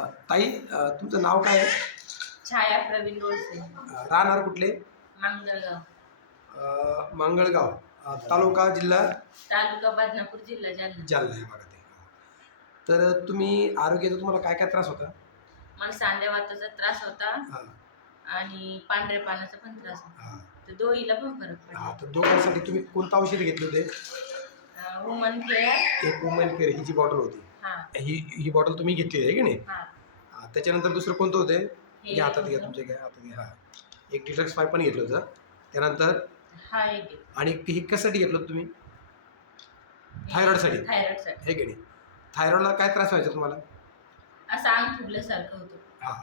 ताई तुमचं नाव काय आहे? छाया प्रवीण अ, राहणार कुठले? मंगळगाव. अ, मंगळगाव. अ, तालुका जिल्हा? तालुका बदनापूर जिल्हा जालना. जालना तर तुम्ही आरोग्याचा तुम्हाला काय काय त्रास होता? मला सांधेवाताचा त्रास होता. हां. आणि पांढऱ्या पाण्याचा पण त्रास होता. हां. तर दोहीला पण फरक पडला. हां तर दोघांसाठी तुम्ही कोणतं औषध घेतले होते? वुमन केअर एक वुमेन केअर ही जी बॉटल होती. हा. ही ही बॉटल तुम्ही घेतली आहे की नाही? हा. हां, त्याच्यानंतर दुसरं कोणतं होते? हे घ्या हातात घ्या. तुमच्या घ्या हातात घ्या. हां. एक डिटॉक्स फाय पण घेतलं होतं. त्यानंतर हा एक. आणि हे कशासाठी घेतलं होतं तुम्ही? थायरॉइडसाठी थायरॉइडसाठी हे की नाही? थायरॉइडला काय त्रास व्हायचा तुम्हाला? असं अंग फुगल्यासारखं होतं. हां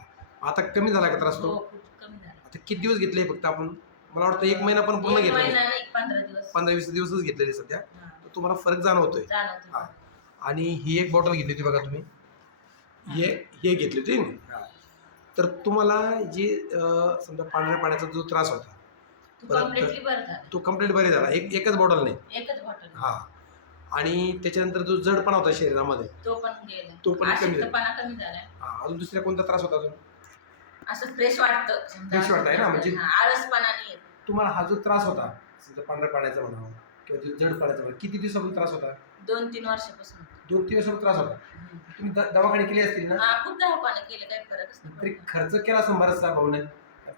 आता कमी झाला का त्रास हो तो खूप कमी झालं. आता किती दिवस घेतले फक्त आपण? मला वाटतं एक महिना पण पूर्ण एक घेतला महिना नाही. नाही पंधरा दिवस. पंधरा वीस दिवसच घेतलेले सध्या. हा, तर तुम्हाला फरक जाणवतोय. जाणवत हा. आणि ही एक बॉटल घेतली होती बघा तुम्ही. हे हे घेतली होती? ना तर तुम्हाला जे अं, समजा पांढऱ्या पाण्याचा जो त्रास होता तू परत- कम्प्लिटली बरं झालं. तो कंप्लीट बरे झाला. एक एकच बॉटल नाही. एकच बॉटल हा. आणि त्याच्यानंतर जो जडपणा होता शरीरामध्ये तो पण गेला. तो पण कमी झाला. अशक्तपणा कमी झाला. हा, अजून दुसरा कोणता त्रास होता अजून? असं फ्रेश वाटतं. Fresh वाटतंय ना, म्हणजे- आळसपणा नाही येत. तुम्हाला हा जो त्रास होता समजा पांढऱ्या पाण्याचा म्हणा किंवा जो जड म्हणा किती दिवसापासून त्रास होता? दोन तीन वर्षापासून दोन तीन दिवसापासून त्रास होता? हम्म. तुम्ही द- दवाखाने केले असतील ना? हा खूप दवाखाने केले काही फरकच तरी नाही खर्च केला असं बराचसा भाऊने.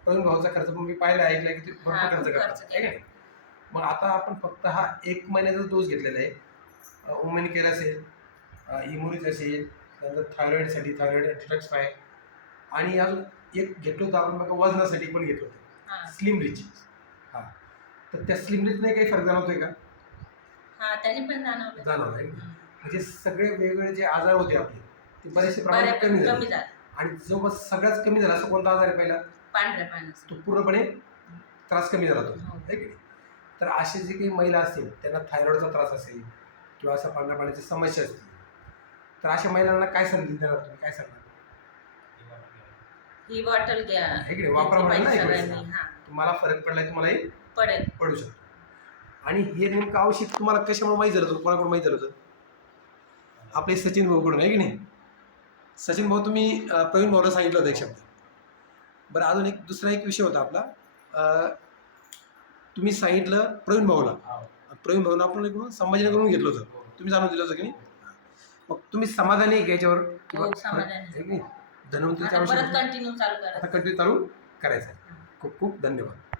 प्रवीण भाऊचा खर्च पण मी पाहिला ऐकला की ते हा, भरपूर खर्च खूप करतात आहे का नाही? मग आता आपण फक्त हा एक महिन्याचा डोस घेतलेला आहे. वुमेन केअर असेल इम्युनिट असेल नंतर थायरॉईडसाठी थायरॉईड डिटॉक्स फाय आणि अजून एक घेतलं होतं आपण बघा वजनासाठी पण घेतलं होतं. हा. स्लिम रिच हां. तर त्या स्लिम रिचने काही फरक जाणवतोय का? हा त्यांनी पण जाणवलं. म्हणजे सगळे वेगवेगळे जे आजार होते आपले ते बरेचसे प्रमाणात बऱ्यापैकी कमी झाले. झालं. आणि जवळपास सगळ्याच कमी झाला असं कोणता आजार आहे पहिला? पांढऱ्या पाण्याचं तो पूर्णपणे त्रास कमी झाला तो. हो. आहे की नाही? तर असे जे काही महिला असतील त्यांना थायरॉइडचा त्रास असेल किंवा असा पांढऱ्या पाण्याची समस्या असतील तर अशा महिलांना काय संधी देणार तुम्ही? काय सांगणार ही बॉटल घ्या. हे की नाही? वापरा म्हणाल ना एक वेळेस. सगळ्यांनी हा. तुम्हाला फरक पडलाय तुम्हालाही पडेल. पडू शकतो. आणि हे नेमकं औषध तुम्हाला कशामुळे माहीत झालं होतं? कोणाकडून माहीत झालं होतं? आपले सचिन भाऊकडून आहे की नाही? सचिन भाऊ तुम्ही प्रवीण भाऊला सांगितलं होतं एक शब्द. बरं अजून एक दुसरा एक विषय होता आपला. तुम्ही सांगितलं प्रवीण भाऊला. प्रवीण भाऊला आपण एक संभाजीनगरहून घेतलं होतं. तुम्ही जाणून दिलं होतं की नाही? मग तुम्ही समाधानी आहे याच्यावर? हो, औषध कंटिन्यू चालू करायचं. आहे. खूप खूप धन्यवाद.